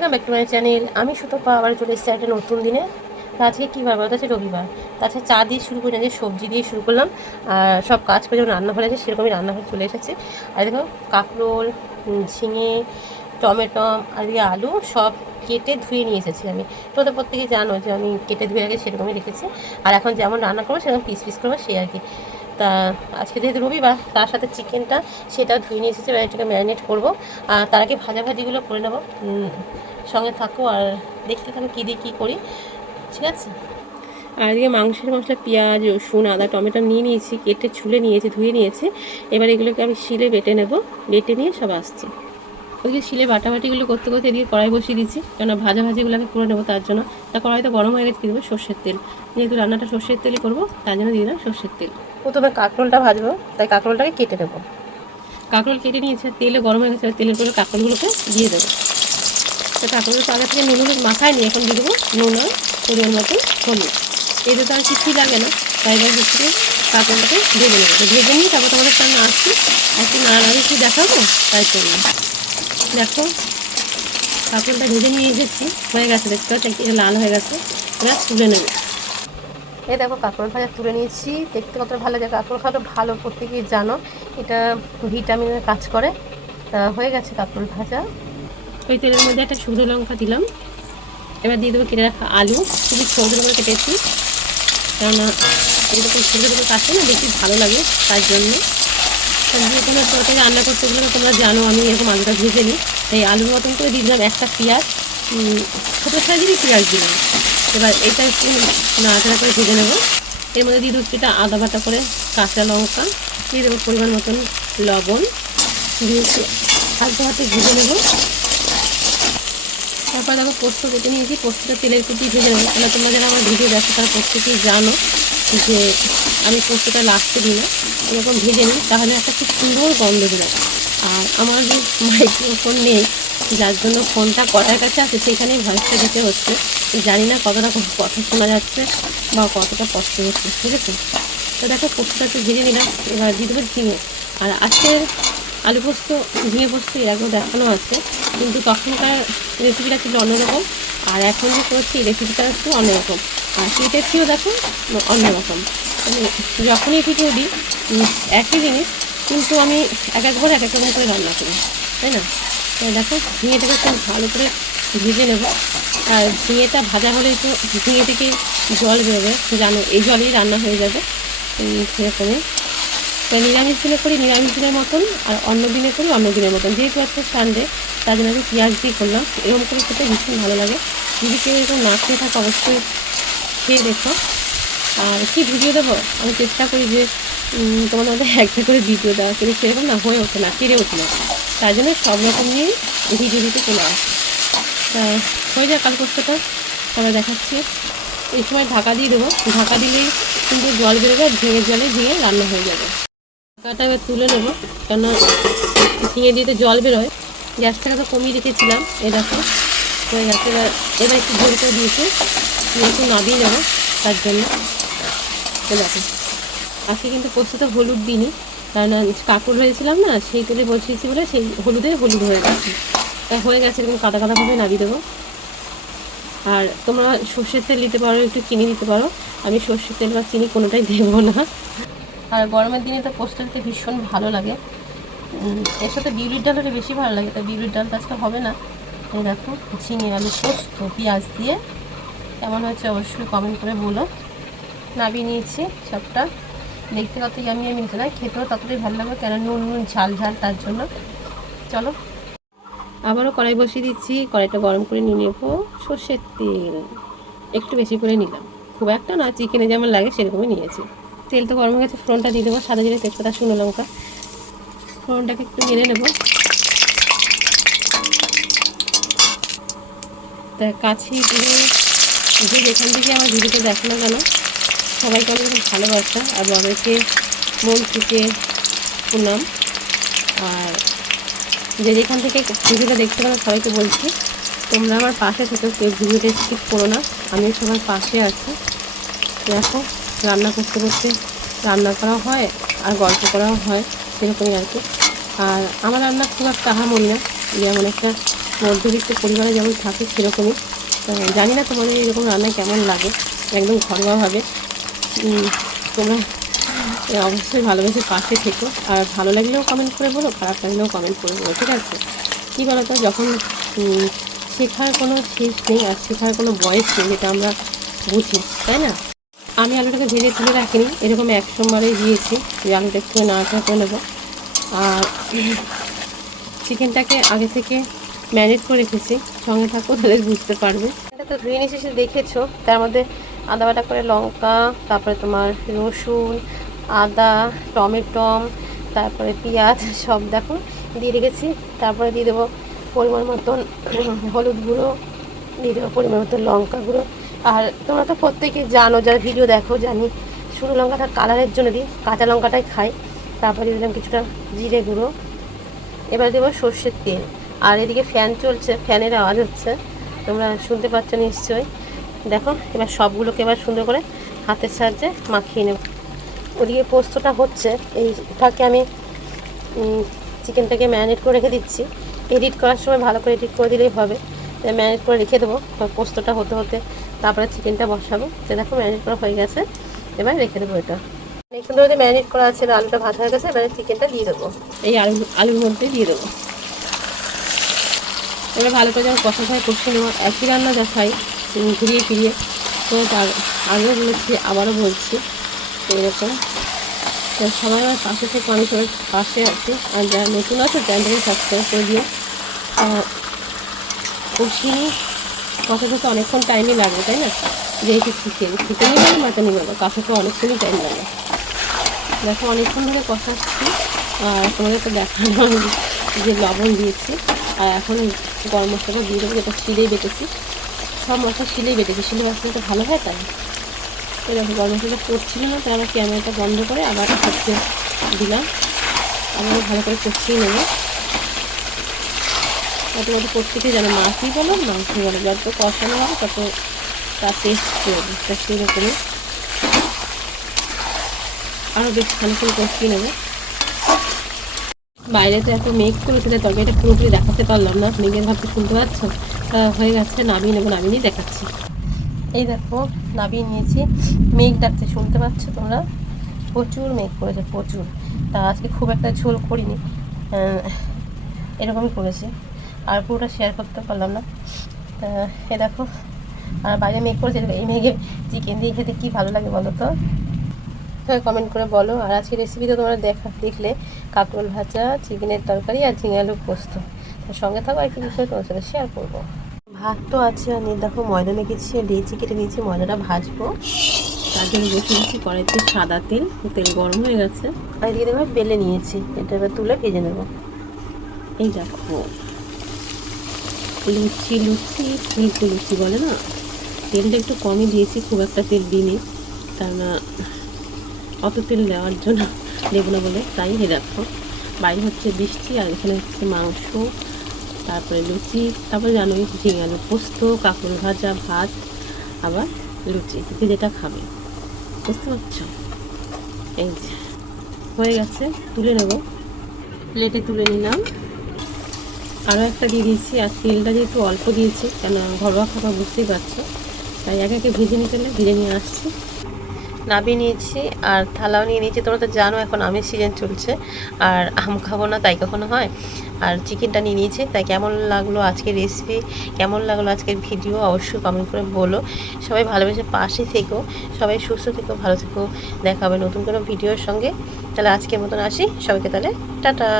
Welcome back to my channel. আমি সুতপা আবার চলে এসেছি একটা নতুন দিনে। তো আজকে কী বার বলতে আছে রবিবার, তাছাড়া চা দিয়ে শুরু করে যে সবজি দিয়ে শুরু করলাম। আর সব কাজ করে যেমন রান্নাঘরে আছে সেরকমই রান্নাঘরে চলে এসেছে। আর দেখো কাঁকরোল, ঝিঙে, টমেটো আর দিয়ে আলু সব কেটে ধুয়ে নিয়ে এসেছি আমি। তো ওদের প্রত্যেকে জানো যে আমি কেটে ধুয়ে আগে সেরকমই রেখেছি। আর এখন যেমন রান্না করবো সেরকম পিস পিস করবো সেই আর কি। তা আজকে যেহেতু রবিবার, তার সাথে চিকেনটা সেটা ধুয়ে নিয়ে এসেছি, এবার এটাকে ম্যারিনেট করবো। আর তার আগে ভাজাভাজিগুলো করে নেবো। সঙ্গে থাকো আর দেখতে থাকো কী দিয়ে কী করি, ঠিক আছে। আর এদিকে মাংসের মশলা পেঁয়াজ, রসুন, আদা, টমেটো নিয়ে নিয়েছি, কেটে ছুলে নিয়েছি, ধুয়ে নিয়েছি। এবার এগুলোকে আমি শিলে বেটে নেব, বেটে নিয়ে সব আসছি। ওইদিকে শিলে বাটাবাটিগুলো করতে করতে এদিকে কড়াই বসিয়ে দিচ্ছি, কেননা ভাজাভাজিগুলো আমি করে নেবো তার জন্য। তা কড়াই তো গরম হয়ে গেছে, দিয়ে দেবো সর্ষের তেল। যেহেতু রান্নাটা সর্ষের তেলই করবো তার জন্য দিয়ে দিলাম সর্ষের তেল। প্রথমে কাঁকরোলটা ভাজবো, তাই কাঁকরোলটাকে কেটে নেবো। কাঁকরোল কেটে নিয়েছে, তেলে গরম হয়ে গেছে, তেলের করে কাঁকরোলগুলোকে দিয়ে দেবো। তো কাঁকরোল তো আগে থেকে নুন হলুদ মাখায় নিয়ে এখন দিয়ে দেবো নুন আর পরিমাণ মতো হলুদ। এতে তো আর কিছুই লাগে না, তাই এবার হচ্ছে কাঁকরোলটাকে ভেজে নেবো। তো ভেজে নিয়ে তারপর তোমাদের সামনে আসছি, একটু নাড়ানাড়ি কি দেখাবো তাই জন্য। দেখো কাঁকরোলটা ভেজে নিয়ে এসেছি, হয়ে গেছে, দেখতে পাচ্ছি এটা লাল হয়ে গেছে। এবার তুলে নেব। এই দেখো কাঁকরোল ভাজা তুলে নিয়েছি, দেখতে কতটা ভালো লাগে। কাঁকরোল খাওয়াটা ভালো, প্রত্যেকেই জানো এটা ভিটামিনের কাজ করে। তা হয়ে গেছে কাঁকরোল ভাজা। ওই তেলের মধ্যে একটা শুকনো লঙ্কা দিলাম। এবার দিয়ে দেবো কেটে রাখা আলু, খুবই ছোটো করে কেটেছি, কেননা এরকম ছোটো ছোটো কাটতে না বেশি ভালো লাগে তার জন্য। যে কোনো তরকারি রান্না করতে গেলে তোমরা জানো আমি এরকম আলুটা ভেজে নিই। এই আলুর মতন করে দিয়ে দিলাম একটা পেঁয়াজ, ছোটো সাইজেরই পেঁয়াজ দিলাম। এবার এটা একটু নাড়াচাড়া করে ভেজে নেবো। এর মধ্যে দিয়ে দেবো কিছুটা আদা বাটা করে, কাঁচা লঙ্কা দিয়ে দেবো, পরিমাণ মতন লবণ দিয়ে হালকা হাতে ভেজে নেবো। তারপর দেখো পোস্ত কেটে নিয়েছি, পোস্তটা তেলের কুটি ভেজে নেবো। তাহলে তোমরা যারা আমার ভিডিও দেখো তারা প্রত্যেকেই জানো যে আমি পোস্তটা লাস্টে দিই না, এরকম ভেজে নিই, তাহলে একটা খুব সুন্দর গন্ধ বেরোয়। আর আমার যে মাইক্রোফোন নেই, যার জন্য ফোনটা কড়ার কাছে আছে, সেখানেই ভয়েসটা দিতে হচ্ছে। জানি না কতটা কথা শোনা যাচ্ছে বা কতটা কষ্ট হচ্ছে, ঠিক আছে। তো দেখো পোস্তটা একটু ভেজে নিলাম, এবার দিয়ে দেবো ঝিঙে। আর আজকের আলু পোস্ত ঝিঙে পোস্ত এর আগেও দেখানো আছে, কিন্তু তখনকার রেসিপিটা ছিল অন্যরকম, আর এখন যে করছি এই রেসিপিটা একটু অন্যরকম। আর কেটেছিও দেখো অন্যরকম। মানে যখনই ভিডিও দিই একই জিনিস, কিন্তু আমি এক একবার এক এক রকম করে রান্না করি, তাই না। তো দেখো ঝিঙেটাকে খুব ভালো করে ভেজে নেব। আর ঝিঙেটা ভাজা হলে একটু ঝিঙে থেকে জল বেরোবে, জানো এই জলেই রান্না হয়ে যাবে সেরকমই। তাই নিরামিষ দিনে করি নিরামিষ দিনের মতন, আর অন্য দিনে করি অন্য দিনের মতন। যেহেতু আজকে সানডে, তার জন্য আমি পেঁয়াজ দিয়ে করলাম। এরকম করে খেতে ভীষণ ভালো লাগে। যদি কেউ এরকম না খেয়ে থাকে অবশ্যই খেয়ে দেখো। আর কি ভিডিও দেবো, আমি চেষ্টা করি যে তোমাদের মধ্যে একটা করে ভিডিও দেওয়া, কিন্তু সেরকম না হয়ে ওঠে না, পেরে ওঠে না। তাই জন্য সব রকম নিয়েই ভিডিও দিতে চলে আসে। তা হয়ে যায় কাল পোস্তটা, তারপরে দেখাচ্ছি। এই সময় ঢাকা দিয়ে দেবো, ঢাকা দিলেই কিন্তু জল বেরোবে, ঝিঙের জলে ঝিঙে রান্না হয়ে যাবে। ঢাকাটা এবার তুলে নেবো, কেন ঝিঙে দিয়ে জল বেরোয়। গ্যাসটাকে তো কমিয়ে রেখেছিলাম, এ দেখো হয়ে গেছে। এবার একটু ঝোল করে দিয়েছি, একটু নাবিয়ে নেবো তার জন্য। দেখো আজকে কিন্তু পোস্ততে হলুদ দিইনি, কারণ কাঁকড় হয়েছিলাম না, সেই তেলে বসিয়েছি বলে সেই হলুদ হয়ে গেছে। তাই হয়ে গেছে, এরকম কাদা কাদাভাবে নাবিয়ে দেবো। আর তোমরা সর্ষের তেল দিতে পারো, একটু চিনি দিতে পারো। আমি সর্ষের তেল বা চিনি কোনোটাই দেবো না। আর গরমের দিনে তো পোস্ত দিতে ভীষণ ভালো লাগে। এর সাথে বিউলির ডাল হলে বেশি ভালো লাগে, তাই বিউলির ডালটা আজকে হবে না। এই দেখো ঝিঙে আলু পোস্ত পেঁয়াজ দিয়ে কেমন হয়েছে অবশ্যই কমেন্ট করে বলো। নাবিয়ে নিয়েছি সবটা, দেখতে কত ইয়ামি ইয়ামি হতো না, খেতেও ততটাই ভালো লাগবে, কেন নুন নুন ঝাল ঝাল তার জন্য। চলো আবারও কড়াই বসিয়ে দিচ্ছি, কড়াইটা গরম করে নিয়ে নেবো সর্ষের তেল, একটু বেশি করে নিলাম, খুব একটা না, চিকেনে যেমন লাগে সেরকমই নিয়েছি। তেল তো গরম হয়ে গেছে, ফোড়নটা দিয়ে দেবো, সাদা জিরে তেজপাতা শুকনো লঙ্কা। ফোড়নটাকে একটু নেড়ে নেবো। তা কাছে পুরো যে যেখান থেকে আমার ভিডিওটা দেখো না কেন, সবাইকে আমি খুব ভালোবাসা আর বাবাকে মন থেকে প্রণাম। আর যে যেখান থেকে ভিডিওটা দেখতে পারো সবাইকে বলছি তোমরা আমার পাশে থেকো, কেউ ভিডিওটা স্কিপ করো না, আমিও সবার পাশে আছি। দেখো রান্না করতে করতে রান্না করা হয় আর গল্প করাও হয়, সেরকমই আর কি। আর আমার রান্না খুব একটা আহামরি না, যেমন একটা মধ্যবিত্ত পরিবারে যেমন থাকে সেরকমই। জানি না তোমাদের এরকম রান্না কেমন লাগে, একদম ঘরোয়াভাবে। তোমরা অবশ্যই ভালোবেসে পাশে থেকো, আর ভালো লাগলেও কমেন্ট করে বলো, খারাপ লাগলেও কমেন্ট করে বলো, ঠিক আছে? কী বলো তো, যখন শেখার কোনো শেষ নেই আর শেখার কোনো বয়স নেই, যেটা আমরা বুঝি, তাই না? আমি আলুটাকে ভেজে তুলে রাখিনি, এরকম এক সোমবারেই দিয়েছি যে আলুটা একটু নাড়াচাড়া করে নেবো। আর চিকেনটাকে আগে থেকে ম্যারিনেট করে রেখেছি, সঙ্গে থাকো তাহলে বুঝতে পারবে। এটা তো ধুয়ে নিয়ে এসে দেখেছো, তার মধ্যে আদা বাটা করে লঙ্কা, তারপরে তোমার রসুন, আদা, টমেটম, তারপরে পেঁয়াজ সব দেখো দিয়ে রেখেছি। তারপরে দিয়ে দেবো পরিমাণ মতন হলুদ গুঁড়ো, দিয়ে দেবো পরিমাণ মতন লঙ্কা গুঁড়ো। আর তোমরা তো প্রত্যেকে জানো, যারা ভিডিও দেখো, জানি শুকনো লঙ্কাটা কালারের জন্য দিই, কাঁচা লঙ্কাটাই খাই। তারপরে দিয়ে দিলাম কিছুটা জিরে গুঁড়ো। এবার দেবো সর্ষের তেল। আর এদিকে ফ্যান চলছে, ফ্যানের আওয়াজ হচ্ছে, তোমরা শুনতে পাচ্ছ নিশ্চয়ই। দেখো এবার সবগুলোকে এবার সুন্দর করে হাতের সাহায্যে মাখিয়ে নেব। ওদিকে পোস্তটা হচ্ছে, এই ফাঁকে আমি চিকেনটাকে ম্যারিনেট করে রেখে দিচ্ছি। এডিট করার সময় ভালো করে এডিট করে দিলেই হবে। ম্যারিনেট করে রেখে দেবো, পোস্তটা হতে হতে তারপরে চিকেনটা বসাবো। তো দেখো ম্যারিনেট করা হয়ে গেছে, এবার রেখে দেবো। এটা অনেকক্ষণ ধরে ম্যারিনেট করা আছে, আলুটা ভাজা হয়ে গেছে, এবারে চিকেনটা দিয়ে দেবো, এই আলুর মধ্যে দিয়ে দেবো। এবার ভালো করে যখন কষা ফ্রাই করতে নেবো, একই রান্না দেখাই ঘুরিয়ে ফিরিয়ে, তো তার আগেও বলেছি আবারও বলছি এরকম। সবাই আমার পাশে থেকে, আমি সবাই পাশে আছি। আর যারা নতুন আছে চ্যানেলটাকে সাবস্ক্রাইব করে দিও। কষিয়ে কষাতে তো অনেকক্ষণ টাইমই লাগবে, তাই না? যেহেতু চিকেনই বলো মাটনই বলো, কষাতে অনেকক্ষণই টাইম লাগে। দেখো অনেকক্ষণ ধরে কষাচ্ছি, আর তোমাদের তো দেখানো যে লবণ দিয়েছি। আর এখন গরম মশলাটা দিয়ে দেবো, যেটা শিলেই বেটেছি, সব মশলা শিলেই বেটেছি, শিলে মশলাটা ভালো হয় তাই। এরকম গরম মশলাটা পড়ছিল না, তাই আমার ক্যামেরাটা বন্ধ করে আবার হচ্ছে দিলাম। আবারও ভালো করে কষিয়ে নেবো। আর তোমাদের প্রত্যেকে জানো, মাছই বলো মাংসই বলো, যত কষানো হবে তত তার টেস্ট করবে, তা সেরকমই আরও বেশ খানিক্ষণ কষিয়ে নেবো। বাইরে তো এত মেঘ করেছে, তরকারিটা পুরোপুরি দেখাতে পারলাম না, মেঘের ভাবতে শুনতে পাচ্ছ। হয়ে গেছে, নামিয়ে নেবো, নামিয়ে নিয়ে দেখাচ্ছি। এই দেখো নামিয়ে নিয়েছি, মেঘ ডাকছে, শুনতে পাচ্ছ তোমরা? প্রচুর মেঘ করেছে, প্রচুর। তা আজকে খুব একটা ঝোল করিনি, এরকমই করেছি, আর পুরোটা শেয়ার করতে পারলাম না। এ দেখো, আর বাইরে মেঘ করেছে, এই মেঘে চিকেন দিয়ে খেতে কী ভালো লাগে বলো তো, কমেন্ট করে বলো। আর আজকে রেসিপিতে তোমরা দেখলে কাঁকরোল ভাজা, চিকেনের তরকারি আর ঝিঙে আলু পোস্ত। সঙ্গে থাকো, একটি বিষয় তোমার সাথে শেয়ার করবো। ভাত তো আছে, আর দেখো ময়দা মেখেছি, লেচি কেটে নিয়েছি, ময়দাটা ভাজবো। তার জন্য বসে দিচ্ছি কড়াইতে সাদা তেল, তেল গরম হয়ে গেছে। আর এদিকে দেখো বেলে নিয়েছি, এটা এবার তুলে ভেজে নেবো। এই দেখো লুচি লুচি ফুলকো লুচি বলে না, তেলটা একটু কমই দিয়েছি, খুব একটা তেল দিইনি, কেননা অত তেল দেওয়ার জন্য দেবো না বলে, তাই। দেখো বাইরে হচ্ছে বৃষ্টি, আর এখানে হচ্ছে মাংস, তারপরে লুচি, তারপরে জানোই ঝিঙে আলু পোস্ত, কাঁকরোল ভাজা, ভাত, আবার লুচি, যে যেটা খাবে, বুঝতে পারছো? এই যে হয়ে গেছে, তুলে নেব, প্লেটে তুলে নিলাম। আরও একটা দিয়ে দিয়েছি, আর তেলটা যেহেতু অল্প দিয়েছি, কেন ঘরোয়া খাবার বুঝতেই পারছো, তাই একে একে ভেজে নিতে হলে ভেজে নিয়ে আসছি। নামিয়ে নিয়েছি, আর থালাও নিয়ে নিয়েছি। তোমরা তো জানো এখন আমের সিজন চলছে, আর আম খাবো না তাই কখনো হয়। আর চিকেনটা নিয়ে নিয়েছি। তাই কেমন লাগলো আজকের রেসিপি, কেমন লাগলো আজকের ভিডিও, অবশ্যই কমেন্ট করে বলো। সবাই ভালোবেসে পাশে থেকো, সবাই সুস্থ থেকো, ভালো থেকো। দেখা হবে নতুন কোনো ভিডিওর সঙ্গে। তাহলে আজকের মতন আসি, সবাইকে তাহলে টাটা।